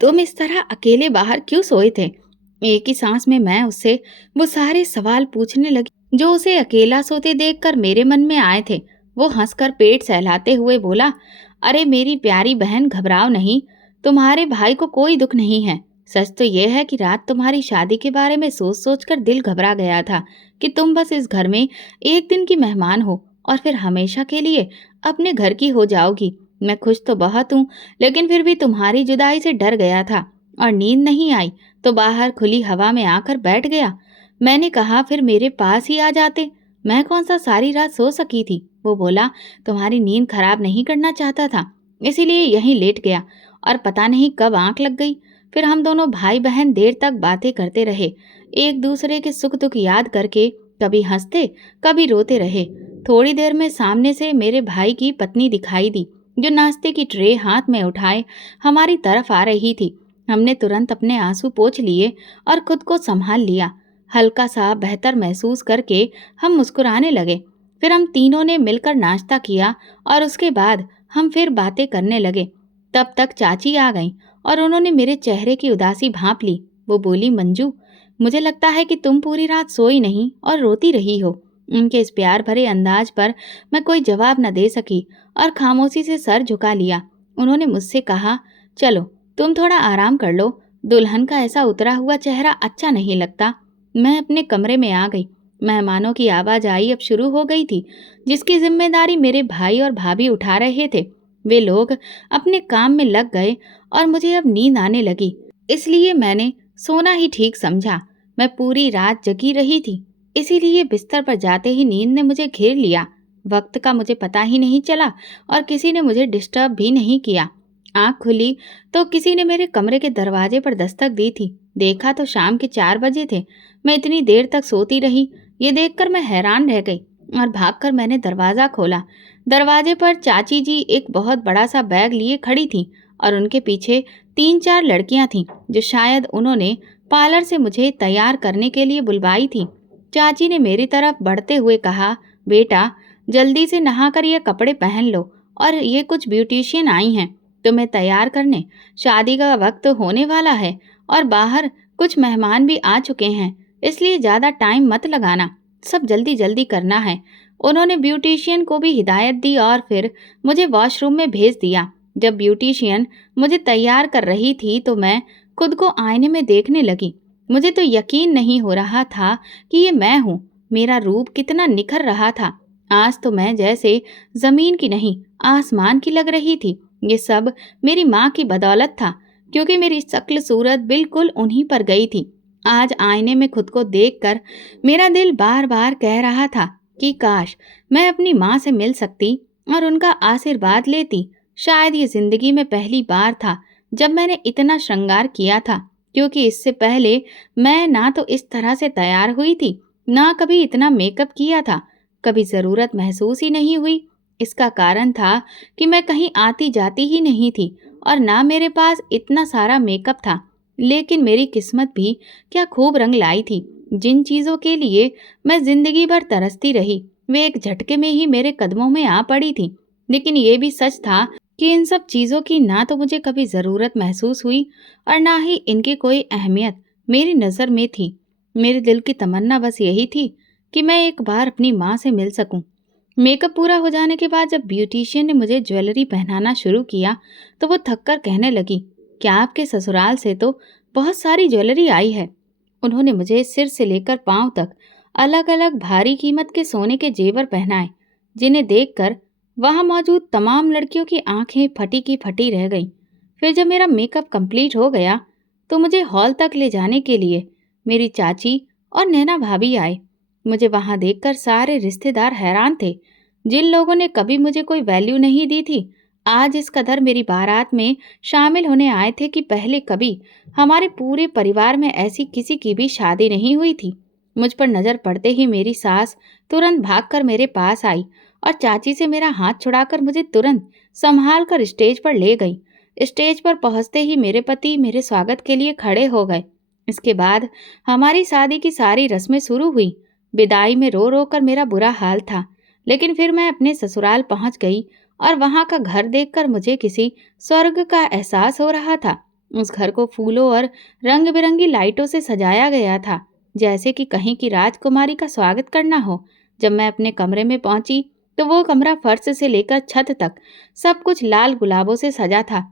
तुम इस तरह अकेले बाहर क्यों सोए थे? एक ही सांस में मैं उससे वो सारे सवाल पूछने लगी जो उसे अकेला सोते देखकर मेरे मन में आए थे। वो हंसकर पेट सहलाते हुए बोला, अरे मेरी प्यारी बहन, घबराओ नहीं, तुम्हारे भाई को कोई दुख नहीं है। सच तो यह है कि रात तुम्हारी शादी के बारे में सोच सोच कर दिल घबरा गया था कि तुम बस इस घर में एक दिन की मेहमान हो और फिर हमेशा के लिए अपने घर की हो जाओगी। मैं खुश तो बहुत हूँ, लेकिन फिर भी तुम्हारी जुदाई से डर गया था और नींद नहीं आई तो बाहर खुली हवा में आकर बैठ गया। मैंने कहा फिर मेरे पास ही आ जाते, मैं कौन सा सारी रात सो सकी थी। वो बोला, तुम्हारी नींद खराब नहीं करना चाहता था, इसीलिए यहीं लेट गया और पता नहीं कब आंख लग गई। फिर हम दोनों भाई बहन देर तक बातें करते रहे, एक दूसरे के सुख दुख याद करके कभी हंसते कभी रोते रहे। थोड़ी देर में सामने से मेरे भाई की पत्नी दिखाई दी, जो नाश्ते की ट्रे हाथ में उठाए हमारी तरफ आ रही थी। हमने तुरंत अपने आंसू पोंछ लिए और खुद को संभाल लिया। हल्का सा बेहतर महसूस करके हम मुस्कुराने लगे। फिर हम तीनों ने मिलकर नाश्ता किया और उसके बाद हम फिर बातें करने लगे। तब तक चाची आ गईं और उन्होंने मेरे चेहरे की उदासी भांप ली। वो बोली, मंजू, मुझे लगता है कि तुम पूरी रात सोई नहीं और रोती रही हो। उनके इस प्यार भरे अंदाज पर मैं कोई जवाब न दे सकी और खामोशी से सर झुका लिया। उन्होंने मुझसे कहा, चलो तुम थोड़ा आराम कर लो, दुल्हन का ऐसा उतरा हुआ चेहरा अच्छा नहीं लगता। मैं अपने कमरे में आ गई। मेहमानों की आवाजाही अब शुरू हो गई थी, जिसकी जिम्मेदारी मेरे भाई और भाभी उठा रहे थे। वे लोग अपने काम में लग गए और मुझे अब नींद आने लगी, इसलिए मैंने सोना ही ठीक समझा। मैं पूरी रात जगी रही थी, इसीलिए बिस्तर पर जाते ही नींद ने मुझे घेर लिया। वक्त का मुझे पता ही नहीं चला और किसी ने मुझे डिस्टर्ब भी नहीं किया। आंख खुली तो किसी ने मेरे कमरे के दरवाजे पर दस्तक दी थी। देखा तो शाम के 4 बजे थे। मैं इतनी देर तक सोती रही, ये देखकर मैं हैरान रह गई और भागकर मैंने दरवाज़ा खोला। दरवाजे पर चाची जी एक बहुत बड़ा सा बैग लिए खड़ी थीं और उनके पीछे 3-4 लड़कियां थीं, जो शायद उन्होंने पार्लर से मुझे तैयार करने के लिए बुलवाई थी। चाची ने मेरी तरफ बढ़ते हुए कहा, बेटा, जल्दी से नहाकर ये कपड़े पहन लो और ये कुछ ब्यूटिशियन आई हैं तुम्हें तैयार करने। शादी का वक्त होने वाला है और बाहर कुछ मेहमान भी आ चुके हैं, इसलिए ज़्यादा टाइम मत लगाना, सब जल्दी जल्दी करना है। उन्होंने ब्यूटिशियन को भी हिदायत दी और फिर मुझे वॉशरूम में भेज दिया। जब ब्यूटिशियन मुझे तैयार कर रही थी तो मैं खुद को आईने में देखने लगी। मुझे तो यकीन नहीं हो रहा था कि ये मैं हूँ। मेरा रूप कितना निखर रहा था। आज तो मैं जैसे ज़मीन की नहीं आसमान की लग रही थी। ये सब मेरी माँ की बदौलत था, क्योंकि मेरी शक्ल सूरत बिल्कुल उन्हीं पर गई थी। आज आईने में खुद को देखकर मेरा दिल बार बार कह रहा था कि काश मैं अपनी माँ से मिल सकती और उनका आशीर्वाद लेती। शायद ये जिंदगी में पहली बार था जब मैंने इतना श्रृंगार किया था, क्योंकि इससे पहले मैं ना तो इस तरह से तैयार हुई थी, ना कभी इतना मेकअप किया था। कभी ज़रूरत महसूस ही नहीं हुई। इसका कारण था कि मैं कहीं आती जाती ही नहीं थी और ना मेरे पास इतना सारा मेकअप था। लेकिन मेरी किस्मत भी क्या खूब रंग लाई थी। जिन चीज़ों के लिए मैं जिंदगी भर तरसती रही, वे एक झटके में ही मेरे कदमों में आ पड़ी थी। लेकिन ये भी सच था कि इन सब चीज़ों की ना तो मुझे कभी ज़रूरत महसूस हुई और ना ही इनकी कोई अहमियत मेरी नज़र में थी। मेरे दिल की तमन्ना बस यही थी कि मैं एक बार अपनी माँ से मिल सकूं। मेकअप पूरा हो जाने के बाद जब ब्यूटिशियन ने मुझे ज्वेलरी पहनाना शुरू किया तो वो थककर कहने लगी, क्या आपके ससुराल से तो बहुत सारी ज्वेलरी आई है। उन्होंने मुझे सिर से लेकर पांव तक अलग अलग भारी कीमत के सोने के जेवर पहनाए, जिन्हें देखकर वहां मौजूद तमाम लड़कियों की आंखें फटी की फटी रह गईं। फिर जब मेरा मेकअप कंप्लीट हो गया तो मुझे हॉल तक ले जाने के लिए मेरी चाची और नैना भाभी आए। मुझे वहां देखकर सारे रिश्तेदार हैरान थे। जिन लोगों ने कभी मुझे कोई वैल्यू नहीं दी थी, आज इस कदर मेरी बारात में शामिल होने आए थे कि पहले कभी हमारे पूरे परिवार में ऐसी किसी की भी शादी नहीं हुई थी। मुझ पर नजर पड़ते ही मेरी सास तुरंत भागकर मेरे पास आई और चाची से मेरा हाथ छुड़ाकर मुझे तुरंत संभाल कर स्टेज पर ले गई। स्टेज पर पहुंचते ही मेरे पति मेरे स्वागत के लिए खड़े हो गए। इसके बाद हमारी शादी की सारी रस्में शुरू हुई। विदाई में रो रो कर मेरा बुरा हाल था, लेकिन फिर मैं अपने ससुराल पहुंच गई और वहां का घर देखकर मुझे किसी स्वर्ग का एहसास हो रहा था। उस घर को फूलों और रंग बिरंगी लाइटों से सजाया गया था, जैसे कि कहीं की राजकुमारी का स्वागत करना हो। जब मैं अपने कमरे में पहुंची तो वो कमरा फर्श से लेकर छत तक सब कुछ लाल गुलाबों से सजा था।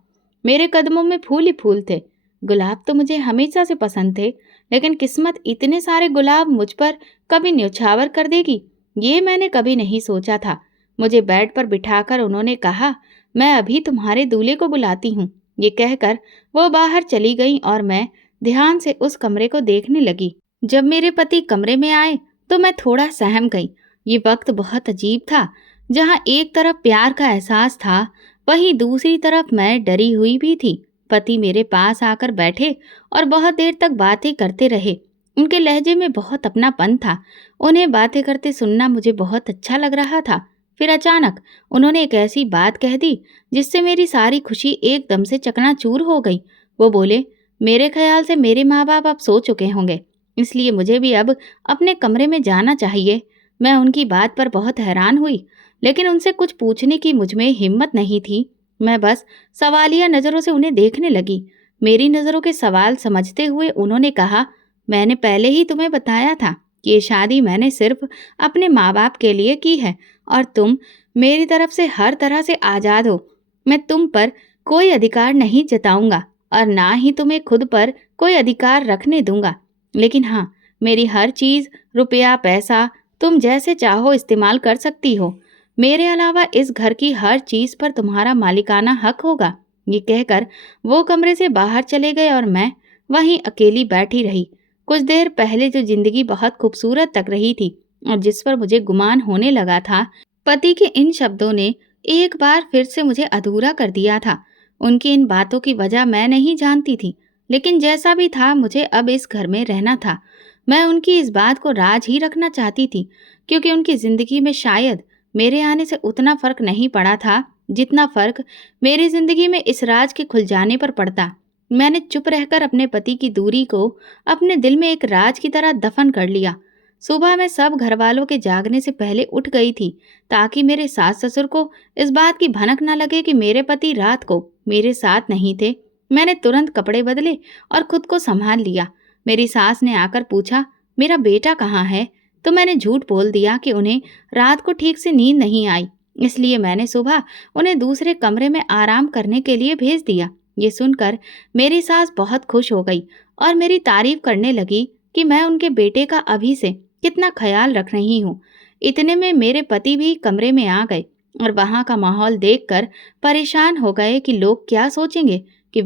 मेरे कदमों में फूल ही फूल थे। गुलाब तो मुझे हमेशा से पसंद थे, लेकिन किस्मत इतने सारे गुलाब मुझ पर कभी न्यौछावर कर देगी, ये मैंने कभी नहीं सोचा था। मुझे बेड पर बिठाकर उन्होंने कहा, मैं अभी तुम्हारे दूल्हे को बुलाती हूँ। ये कहकर वो बाहर चली गई और मैं ध्यान से उस कमरे को देखने लगी। जब मेरे पति कमरे में आए तो मैं थोड़ा सहम गई। ये वक्त बहुत अजीब था, जहाँ एक तरफ प्यार का एहसास था, वहीं दूसरी तरफ मैं डरी हुई भी थी। पति मेरे पास आकर बैठे और बहुत देर तक बातें करते रहे। उनके लहजे में बहुत अपनापन था। उन्हें बातें करते सुनना मुझे बहुत अच्छा लग रहा था। फिर अचानक उन्होंने एक ऐसी बात कह दी जिससे मेरी सारी खुशी एकदम से चकनाचूर हो गई। वो बोले, मेरे ख्याल से मेरे माँ बाप अब सो चुके होंगे, इसलिए मुझे भी अब अपने कमरे में जाना चाहिए। मैं उनकी बात पर बहुत हैरान हुई, लेकिन उनसे कुछ पूछने की मुझमें हिम्मत नहीं थी। मैं बस सवालिया नज़रों से उन्हें देखने लगी। मेरी नज़रों के सवाल समझते हुए उन्होंने कहा, मैंने पहले ही तुम्हें बताया था कि ये शादी मैंने सिर्फ अपने माँ बाप के लिए की है और तुम मेरी तरफ से हर तरह से आज़ाद हो। मैं तुम पर कोई अधिकार नहीं जताऊंगा और ना ही तुम्हें खुद पर कोई अधिकार रखने दूंगा। लेकिन हाँ, मेरी हर चीज़, रुपया पैसा तुम जैसे चाहो इस्तेमाल कर सकती हो। मेरे अलावा इस घर की हर चीज़ पर तुम्हारा मालिकाना हक होगा। ये कहकर वो कमरे से बाहर चले गए और मैं वहीं अकेली बैठी रही। कुछ देर पहले जो जिंदगी बहुत खूबसूरत तक रही थी और जिस पर मुझे गुमान होने लगा था, पति के इन शब्दों ने एक बार फिर से मुझे अधूरा कर दिया था। उनकी इन बातों की वजह मैं नहीं जानती थी, लेकिन जैसा भी था मुझे अब इस घर में रहना था। मैं उनकी इस बात को राज ही रखना चाहती थी, क्योंकि उनकी जिंदगी में शायद मेरे आने से उतना फर्क नहीं पड़ा था जितना फर्क मेरी जिंदगी में इस राज के खुल जाने पर पड़ता। मैंने चुप रहकर अपने पति की दूरी को अपने दिल में एक राज की तरह दफन कर लिया। सुबह मैं सब घर वालों के जागने से पहले उठ गई थी, ताकि मेरे सास ससुर को इस बात की भनक न लगे कि मेरे पति रात को मेरे साथ नहीं थे। मैंने तुरंत कपड़े बदले और खुद को संभाल लिया। मेरी सास ने आकर पूछा, मेरा बेटा कहाँ है? तो मैंने झूठ बोल दिया कि उन्हें रात को ठीक से नींद नहीं आई, इसलिए मैंने सुबह उन्हें दूसरे कमरे में आराम करने के लिए भेज दिया। ये सुनकर मेरी सास बहुत खुश हो गई और मेरी तारीफ करने लगी कि मैं उनके बेटे का अभी से कितना ख्याल रख रही हूँ। इतने में मेरे पति भी कमरे में आ गए और वहाँ का माहौल देखकर परेशान हो गए कि लोग क्या सोचेंगे कि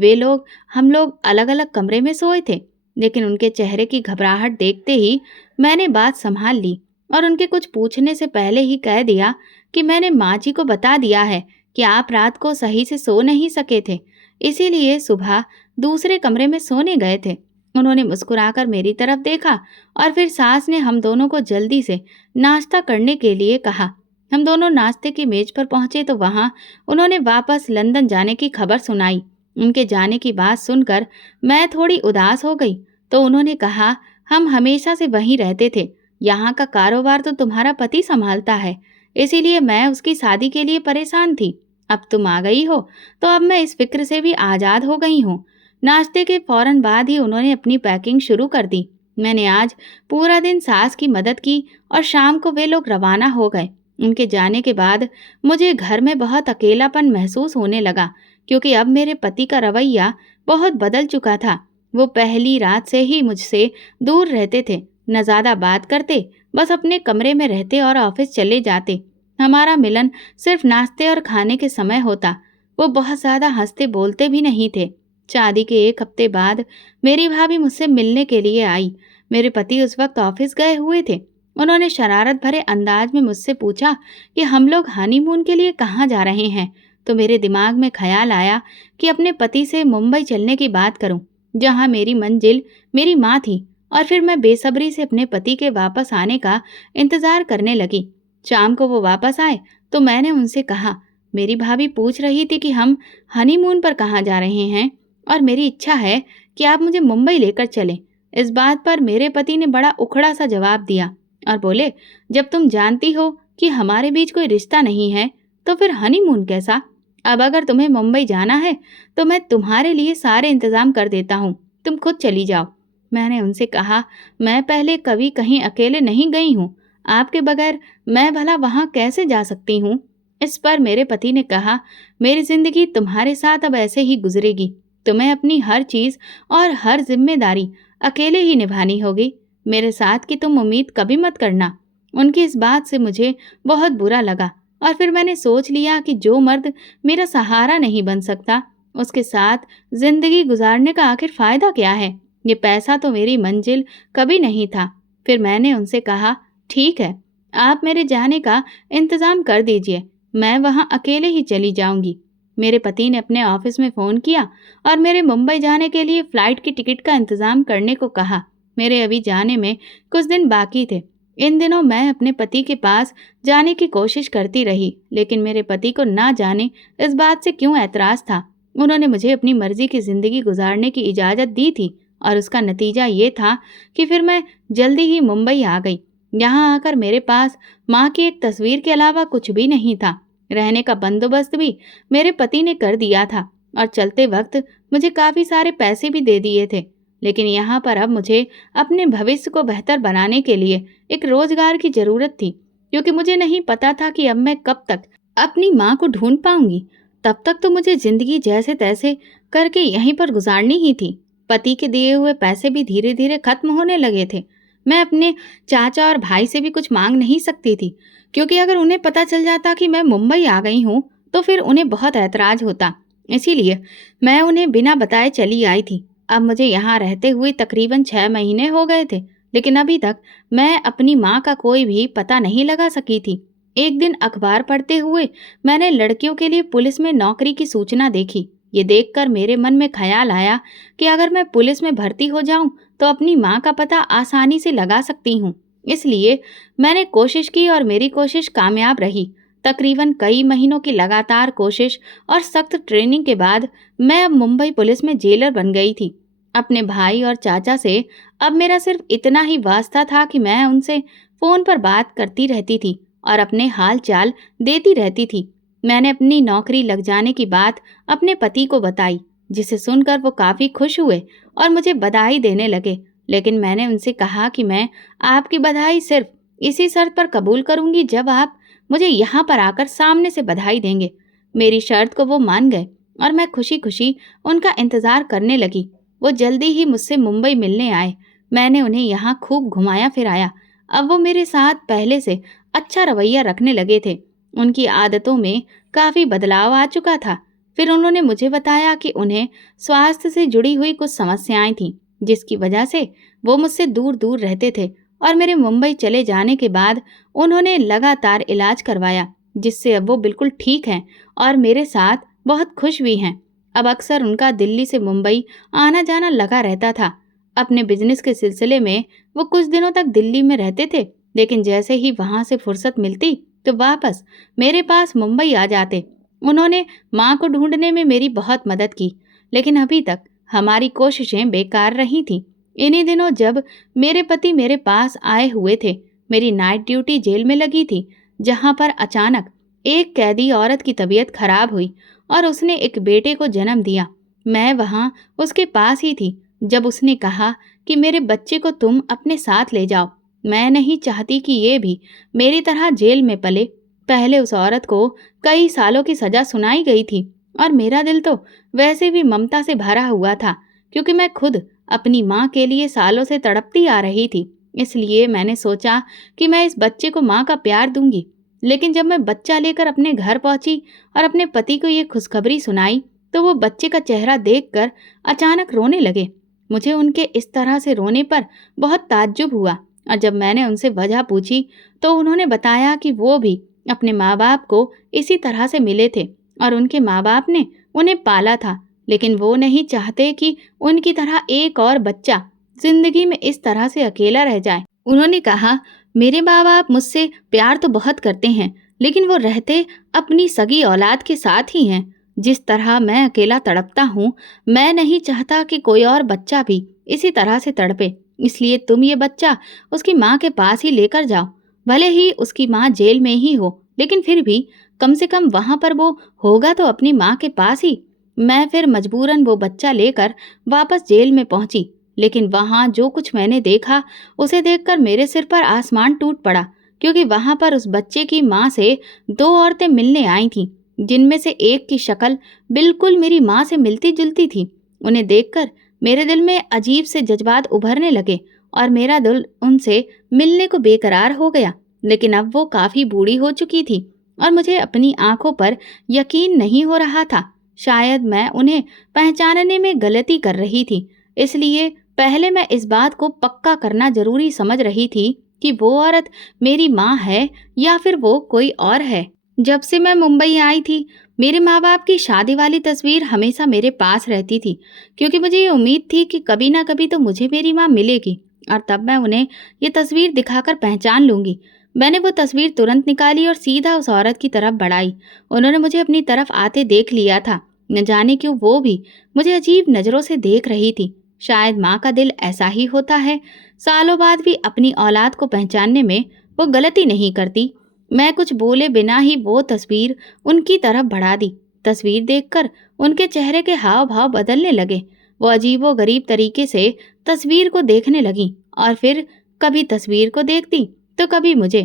हम लोग अलग अलग कमरे में सोए थे। लेकिन उनके चेहरे की घबराहट देखते ही मैंने बात संभाल ली और उनके कुछ पूछने से पहले ही कह दिया कि मैंने माँ जी को बता दिया है कि आप रात को सही से सो नहीं सके थे, इसीलिए सुबह दूसरे कमरे में सोने गए थे। उन्होंने मुस्कुराकर मेरी तरफ देखा और फिर सास ने हम दोनों को जल्दी से नाश्ता करने के लिए कहा। हम दोनों नाश्ते की मेज पर पहुंचे तो वहां उन्होंने वापस लंदन जाने की खबर सुनाई। उनके जाने की बात सुनकर मैं थोड़ी उदास हो गई, तो उन्होंने कहा, हम हमेशा से वहीं रहते थे, यहाँ का कारोबार तो तुम्हारा पति संभालता है, इसीलिए मैं उसकी शादी के लिए परेशान थी। अब तुम आ गई हो तो अब मैं इस फिक्र से भी आज़ाद हो गई हूँ। नाश्ते के फौरन बाद ही उन्होंने अपनी पैकिंग शुरू कर दी। मैंने आज पूरा दिन सास की मदद की और शाम को वे लोग रवाना हो गए। उनके जाने के बाद मुझे घर में बहुत अकेलापन महसूस होने लगा, क्योंकि अब मेरे पति का रवैया बहुत बदल चुका था। वो पहली रात से ही मुझसे दूर रहते थे। न ज़्यादा बात करते, बस अपने कमरे में रहते और ऑफिस चले जाते। हमारा मिलन सिर्फ नाश्ते और खाने के समय होता। वो बहुत ज़्यादा हंसते बोलते भी नहीं थे। शादी के 1 हफ्ते बाद मेरी भाभी मुझसे मिलने के लिए आई। मेरे पति उस वक्त ऑफिस गए हुए थे। उन्होंने शरारत भरे अंदाज में मुझसे पूछा कि हम लोग हनीमून के लिए कहाँ जा रहे हैं। तो मेरे दिमाग में ख्याल आया कि अपने पति से मुंबई चलने की बात करूं, जहां मेरी मंजिल मेरी माँ थी। और फिर मैं बेसब्री से अपने पति के वापस आने का इंतजार करने लगी। शाम को वो वापस आए तो मैंने उनसे कहा, मेरी भाभी पूछ रही थी कि हम हनीमून पर कहाँ जा रहे हैं और मेरी इच्छा है कि आप मुझे मुंबई लेकर चलें। इस बात पर मेरे पति ने बड़ा उखड़ा सा जवाब दिया और बोले, जब तुम जानती हो कि हमारे बीच कोई रिश्ता नहीं है तो फिर हनीमून कैसा? अब अगर तुम्हें मुंबई जाना है तो मैं तुम्हारे लिए सारे इंतजाम कर देता हूँ, तुम खुद चली जाओ। मैंने उनसे कहा, मैं पहले कभी कहीं अकेले नहीं गई हूँ, आपके बगैर मैं भला वहाँ कैसे जा सकती हूँ? इस पर मेरे पति ने कहा, मेरी जिंदगी तुम्हारे साथ अब ऐसे ही गुजरेगी। तुम्हें अपनी हर चीज और हर जिम्मेदारी अकेले ही निभानी होगी। मेरे साथ की तुम उम्मीद कभी मत करना। उनकी इस बात से मुझे बहुत बुरा लगा और फिर मैंने सोच लिया कि जो मर्द मेरा सहारा नहीं बन सकता, उसके साथ जिंदगी गुजारने का आखिर फायदा क्या है? ये पैसा तो मेरी मंजिल कभी नहीं था। फिर मैंने उनसे कहा, ठीक है, आप मेरे जाने का इंतजाम कर दीजिए, मैं वहाँ अकेले ही चली जाऊंगी। मेरे पति ने अपने ऑफिस में फ़ोन किया और मेरे मुंबई जाने के लिए फ़्लाइट की टिकट का इंतज़ाम करने को कहा। मेरे अभी जाने में कुछ दिन बाकी थे। इन दिनों मैं अपने पति के पास जाने की कोशिश करती रही, लेकिन मेरे पति को ना जाने इस बात से क्यों ऐतराज़ था। उन्होंने मुझे अपनी मर्जी की ज़िंदगी गुजारने की इजाज़त दी थी और उसका नतीजा ये था कि फिर मैं जल्दी ही मुंबई आ गई। यहाँ आकर मेरे पास माँ की एक तस्वीर के अलावा कुछ भी नहीं था। रहने का बंदोबस्त भी मेरे पति ने कर दिया था और चलते वक्त मुझे काफ़ी सारे पैसे भी दे दिए थे। लेकिन यहाँ पर अब मुझे अपने भविष्य को बेहतर बनाने के लिए एक रोजगार की ज़रूरत थी, क्योंकि मुझे नहीं पता था कि अब मैं कब तक अपनी माँ को ढूंढ पाऊंगी। तब तक तो मुझे ज़िंदगी जैसे तैसे करके यहीं पर गुजारनी ही थी। पति के दिए हुए पैसे भी धीरे धीरे खत्म होने लगे थे। मैं अपने चाचा और भाई से भी कुछ मांग नहीं सकती थी, क्योंकि अगर उन्हें पता चल जाता कि मैं मुंबई आ गई हूँ तो फिर उन्हें बहुत ऐतराज होता। इसीलिए मैं उन्हें बिना बताए चली आई थी। अब मुझे यहाँ रहते हुए तकरीबन 6 महीने हो गए थे, लेकिन अभी तक मैं अपनी माँ का कोई भी पता नहीं लगा सकी थी। एक दिन अखबार पढ़ते हुए मैंने लड़कियों के लिए पुलिस में नौकरी की सूचना देखी। ये देखकर मेरे मन में ख्याल आया कि अगर मैं पुलिस में भर्ती हो जाऊं तो अपनी माँ का पता आसानी से लगा सकती हूँ। इसलिए मैंने कोशिश की और मेरी कोशिश कामयाब रही। तकरीबन कई महीनों की लगातार कोशिश और सख्त ट्रेनिंग के बाद मैं अब मुंबई पुलिस में जेलर बन गई थी। अपने भाई और चाचा से अब मेरा सिर्फ इतना ही वास्ता था कि मैं उनसे फ़ोन पर बात करती रहती थी और अपने हाल चाल देती रहती थी। मैंने अपनी नौकरी लग जाने की बात अपने पति को बताई, जिसे सुनकर वो काफ़ी खुश हुए और मुझे बधाई देने लगे। लेकिन मैंने उनसे कहा कि मैं आपकी बधाई सिर्फ इसी शर्त पर कबूल करूंगी जब आप मुझे यहाँ पर आकर सामने से बधाई देंगे। मेरी शर्त को वो मान गए और मैं खुशी खुशी उनका इंतज़ार करने लगी। वो जल्दी ही मुझसे मुंबई मिलने आए। मैंने उन्हें यहाँ खूब घुमाया फिराया। अब वो मेरे साथ पहले से अच्छा रवैया रखने लगे थे। उनकी आदतों में काफ़ी बदलाव आ चुका था। फिर उन्होंने मुझे बताया कि उन्हें स्वास्थ्य से जुड़ी हुई कुछ समस्याएं थीं, जिसकी वजह से वो मुझसे दूर दूर रहते थे। और मेरे मुंबई चले जाने के बाद उन्होंने लगातार इलाज करवाया, जिससे अब वो बिल्कुल ठीक हैं और मेरे साथ बहुत खुश भी हैं। अब अक्सर उनका दिल्ली से मुंबई आना जाना लगा रहता था। अपने बिजनेस के सिलसिले में वो कुछ दिनों तक दिल्ली में रहते थे, लेकिन जैसे ही वहाँ से फुर्सत मिलती तो वापस मेरे पास मुंबई आ जाते। उन्होंने माँ को ढूंढने में मेरी बहुत मदद की, लेकिन अभी तक हमारी कोशिशें बेकार रही थीं। इन्हीं दिनों जब मेरे पति मेरे पास आए हुए थे, मेरी नाइट ड्यूटी जेल में लगी थी, जहाँ पर अचानक एक कैदी औरत की तबीयत खराब हुई और उसने एक बेटे को जन्म दिया। मैं वहाँ उसके पास ही थी जब उसने कहा कि मेरे बच्चे को तुम अपने साथ ले जाओ। मैं नहीं चाहती कि ये भी मेरी तरह जेल में पले। पहले उस औरत को कई सालों की सज़ा सुनाई गई थी और मेरा दिल तो वैसे भी ममता से भरा हुआ था, क्योंकि मैं खुद अपनी माँ के लिए सालों से तड़पती आ रही थी। इसलिए मैंने सोचा कि मैं इस बच्चे को माँ का प्यार दूंगी। लेकिन जब मैं बच्चा लेकर अपने घर पहुंची और अपने पति को ये खुशखबरी सुनाई, तो वो बच्चे का चेहरा देखकर अचानक रोने लगे। मुझे उनके इस तरह से रोने पर बहुत ताज्जुब हुआ और जब मैंने उनसे वजह पूछी तो उन्होंने बताया कि वो भी अपने माँ बाप को इसी तरह से मिले थे और उनके माँ बाप ने उन्हें पाला था, लेकिन वो नहीं चाहते कि उनकी तरह एक और बच्चा जिंदगी में इस तरह से अकेला रह जाए। उन्होंने कहा, मेरे माँ बाप मुझसे प्यार तो बहुत करते हैं, लेकिन वो रहते अपनी सगी औलाद के साथ ही हैं। जिस तरह मैं अकेला तड़पता हूँ, मैं नहीं चाहता कि कोई और बच्चा भी इसी तरह से तड़पे। इसलिए तुम ये बच्चा उसकी माँ के पास ही लेकर जाओ। भले ही उसकी माँ जेल में ही हो, लेकिन फिर भी कम से कम वहाँ पर वो होगा तो अपनी माँ के पास ही। मैं फिर मजबूरन वो बच्चा लेकर वापस जेल में पहुंची, लेकिन वहाँ जो कुछ मैंने देखा उसे देखकर मेरे सिर पर आसमान टूट पड़ा, क्योंकि वहाँ पर उस बच्चे की माँ से दो औरतें मिलने आई थीं, जिनमें से एक की शक्ल बिल्कुल मेरी माँ से मिलती जुलती थी। उन्हें देखकर मेरे दिल में अजीब से जज्बात उभरने लगे और मेरा दिल उनसे मिलने को बेकरार हो गया। लेकिन अब वो काफ़ी बूढ़ी हो चुकी थी और मुझे अपनी आंखों पर यकीन नहीं हो रहा था। शायद मैं उन्हें पहचानने में गलती कर रही थी, इसलिए पहले मैं इस बात को पक्का करना जरूरी समझ रही थी कि वो औरत मेरी माँ है या फिर वो कोई और है। जब से मैं मुंबई आई थी, मेरे माँ बाप की शादी वाली तस्वीर हमेशा मेरे पास रहती थी, क्योंकि मुझे ये उम्मीद थी कि कभी ना कभी तो मुझे मेरी माँ मिलेगी और तब मैं उन्हें ये तस्वीर दिखाकर पहचान लूंगी। मैंने वो तस्वीर तुरंत निकाली और सीधा उस औरत की तरफ बढ़ाई। उन्होंने मुझे अपनी तरफ आते देख लिया था। न जाने क्यों वो भी मुझे अजीब नज़रों से देख रही थी। शायद माँ का दिल ऐसा ही होता है, सालों बाद भी अपनी औलाद को पहचानने में वो गलती नहीं करती। मैं कुछ बोले बिना ही वो तस्वीर उनकी तरफ बढ़ा दी। तस्वीर देखकर उनके चेहरे के हाव भाव बदलने लगे। वो अजीबो गरीब तरीके से तस्वीर को देखने लगी और फिर कभी तस्वीर को देखती तो कभी मुझे।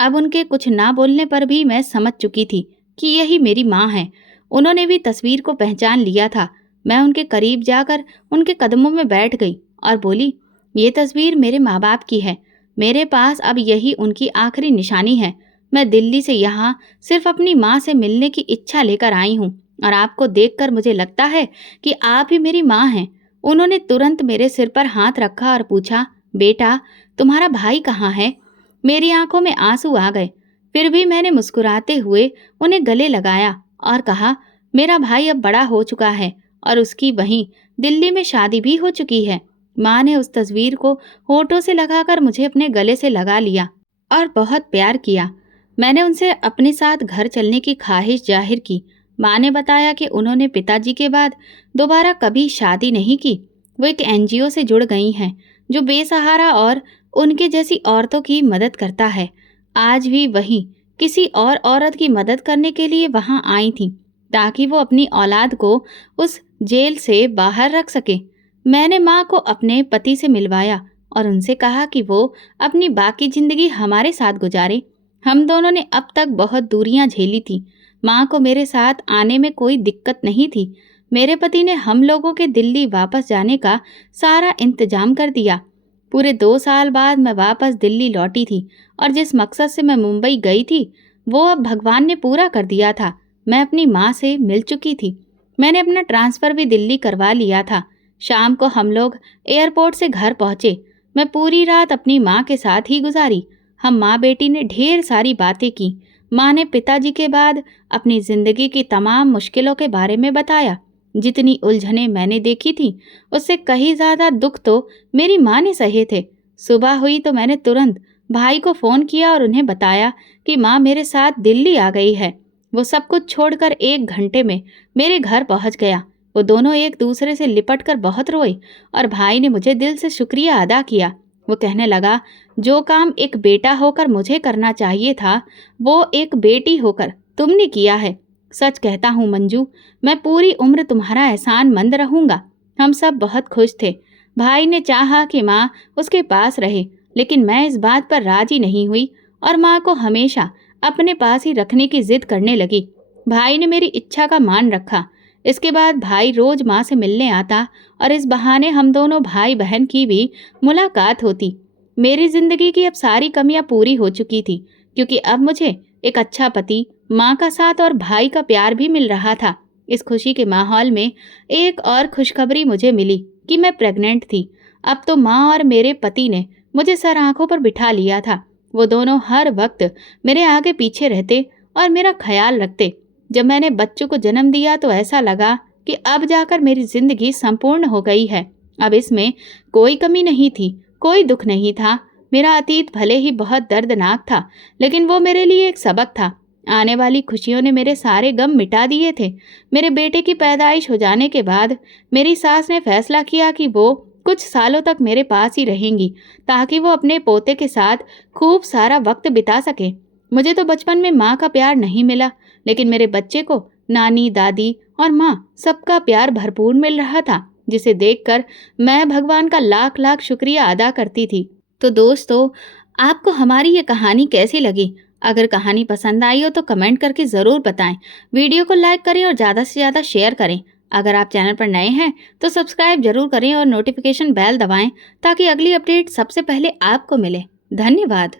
अब उनके कुछ ना बोलने पर भी मैं समझ चुकी थी कि यही मेरी माँ है। उन्होंने भी तस्वीर को पहचान लिया था। मैं उनके करीब जाकर उनके कदमों में बैठ गई और बोली, ये तस्वीर मेरे माँ बाप की है। मेरे पास अब यही उनकी आखिरी निशानी है। मैं दिल्ली से यहाँ सिर्फ अपनी माँ से मिलने की इच्छा लेकर आई हूँ और आपको देखकर मुझे लगता है कि आप ही मेरी माँ हैं। उन्होंने तुरंत मेरे सिर पर हाथ रखा और पूछा, बेटा, तुम्हारा भाई कहाँ है? मेरी आंखों में आंसू आ गए। फिर भी मैंने मुस्कुराते हुए उन्हें गले लगाया और कहा, मेरा भाई अब बड़ा हो चुका है और उसकी वहीं दिल्ली में शादी भी हो चुकी है। माँ ने उस तस्वीर को होठों से लगाकर मुझे अपने गले से लगा लिया और बहुत प्यार किया। मैंने उनसे अपने साथ घर चलने की ख्वाहिश जाहिर की। माँ ने बताया कि उन्होंने पिताजी के बाद दोबारा कभी शादी नहीं की। वो एक एनजीओ से जुड़ गई हैं जो बेसहारा और उनके जैसी औरतों की मदद करता है। आज भी वही किसी और औरत की मदद करने के लिए वहां आई थी ताकि वो अपनी औलाद को उस जेल से बाहर रख सके। मैंने माँ को अपने पति से मिलवाया और उनसे कहा कि वो अपनी बाकी जिंदगी हमारे साथ गुजारे। हम दोनों ने अब तक बहुत दूरियां झेली थी। माँ को मेरे साथ आने में कोई दिक्कत नहीं थी। मेरे पति ने हम लोगों के दिल्ली वापस जाने का सारा इंतजाम कर दिया। पूरे 2 साल बाद मैं वापस दिल्ली लौटी थी और जिस मकसद से मैं मुंबई गई थी वो अब भगवान ने पूरा कर दिया था। मैं अपनी माँ से मिल चुकी थी। मैंने अपना ट्रांसफ़र भी दिल्ली करवा लिया था। शाम को हम लोग एयरपोर्ट से घर पहुँचे। मैं पूरी रात अपनी माँ के साथ ही गुजारी। हम माँ बेटी ने ढेर सारी बातें की। माँ ने पिताजी के बाद अपनी ज़िंदगी की तमाम मुश्किलों के बारे में बताया। जितनी उलझनें मैंने देखी थी उससे कहीं ज़्यादा दुख तो मेरी माँ ने सहे थे। सुबह हुई तो मैंने तुरंत भाई को फ़ोन किया और उन्हें बताया कि माँ मेरे साथ दिल्ली आ गई है। वो सब कुछ छोड़कर 1 घंटे में मेरे घर पहुँच गया। वो दोनों एक दूसरे से लिपटकर बहुत रोए और भाई ने मुझे दिल से शुक्रिया अदा किया। वो कहने लगा, जो काम एक बेटा होकर मुझे करना चाहिए था वो एक बेटी होकर तुमने किया है। सच कहता हूँ मंजू, मैं पूरी उम्र तुम्हारा एहसानमंद रहूँगा। हम सब बहुत खुश थे। भाई ने चाहा कि माँ उसके पास रहे, लेकिन मैं इस बात पर राजी नहीं हुई और माँ को हमेशा अपने पास ही रखने की जिद करने लगी। भाई ने मेरी इच्छा का मान रखा। इसके बाद भाई रोज माँ से मिलने आता और इस बहाने हम दोनों भाई बहन की भी मुलाकात होती। मेरी ज़िंदगी की अब सारी कमियां पूरी हो चुकी थी, क्योंकि अब मुझे एक अच्छा पति, माँ का साथ और भाई का प्यार भी मिल रहा था। इस खुशी के माहौल में एक और खुशखबरी मुझे मिली कि मैं प्रेग्नेंट थी। अब तो माँ और मेरे पति ने मुझे सर आंखों पर बिठा लिया था। वो दोनों हर वक्त मेरे आगे पीछे रहते और मेरा ख्याल रखते। जब मैंने बच्चों को जन्म दिया तो ऐसा लगा कि अब जाकर मेरी जिंदगी संपूर्ण हो गई है। अब इसमें कोई कमी नहीं थी, कोई दुख नहीं था। मेरा अतीत भले ही बहुत दर्दनाक था, लेकिन वो मेरे लिए एक सबक था। आने वाली खुशियों ने मेरे सारे गम मिटा दिए थे। मेरे बेटे की पैदाइश हो जाने के बाद मेरी सास ने फैसला किया कि वो कुछ सालों तक मेरे पास ही रहेंगी, ताकि वो अपने पोते के साथ खूब सारा वक्त बिता सके। मुझे तो बचपन में माँ का प्यार नहीं मिला, लेकिन मेरे बच्चे को नानी, दादी और माँ सबका प्यार भरपूर मिल रहा था, जिसे देखकर मैं भगवान का लाख लाख शुक्रिया अदा करती थी। तो दोस्तों, आपको हमारी ये कहानी कैसी लगी? अगर कहानी पसंद आई हो तो कमेंट करके ज़रूर बताएं। वीडियो को लाइक करें और ज़्यादा से ज़्यादा शेयर करें। अगर आप चैनल पर नए हैं तो सब्सक्राइब जरूर करें और नोटिफिकेशन बेल दबाएं, ताकि अगली अपडेट सबसे पहले आपको मिले। धन्यवाद।